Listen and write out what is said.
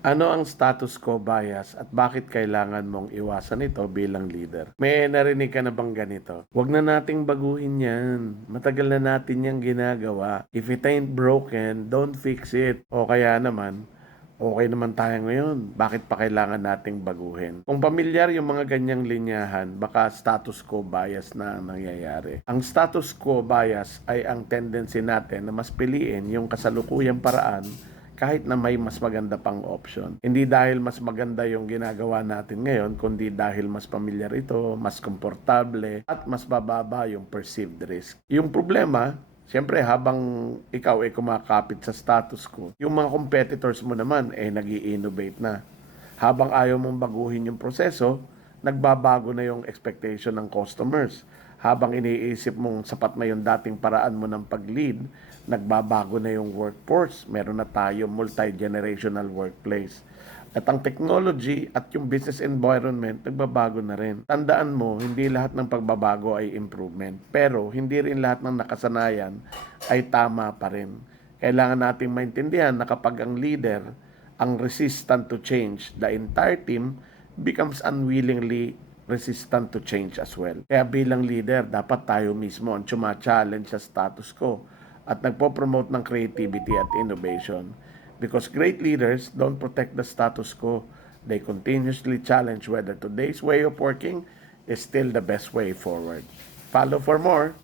Ano ang status quo bias at bakit kailangan mong iwasan ito bilang leader? May narinig ka na bang ganito? Huwag na nating baguhin yan. Matagal na natin yang ginagawa. If it ain't broken, don't fix it. O kaya naman, okay naman tayo ngayon. Bakit pa kailangan nating baguhin? Kung pamilyar yung mga ganyang linyahan, baka status quo bias na ang nangyayari. Ang status quo bias ay ang tendency natin na mas piliin yung kasalukuyang paraan kahit na may mas maganda pang option. Hindi dahil mas maganda yung ginagawa natin ngayon, kundi dahil mas pamilyar ito, mas komportable, at mas bababa yung perceived risk. Yung problema, siyempre habang ikaw ay kumakapit sa status quo, yung mga competitors mo naman ay nag-i-innovate na. Habang ayaw mong baguhin yung proseso, nagbabago na yung expectation ng customers. Habang iniisip mong sapat na yung dating paraan mo ng pag-lead, nagbabago na yung workforce. Meron na tayo multi-generational workplace. At ang technology at yung business environment, nagbabago na rin. Tandaan mo, hindi lahat ng pagbabago ay improvement. Pero hindi rin lahat ng nakasanayan ay tama pa rin. Kailangan nating maintindihan na kapag ang leader ang resistant to change, the entire team becomes unwillingly resistant to change as well. Kaya bilang leader, dapat tayo mismo ang challenge sa status quo at nagpo-promote ng creativity at innovation. Because great leaders don't protect the status quo. They continuously challenge whether today's way of working is still the best way forward. Follow for more.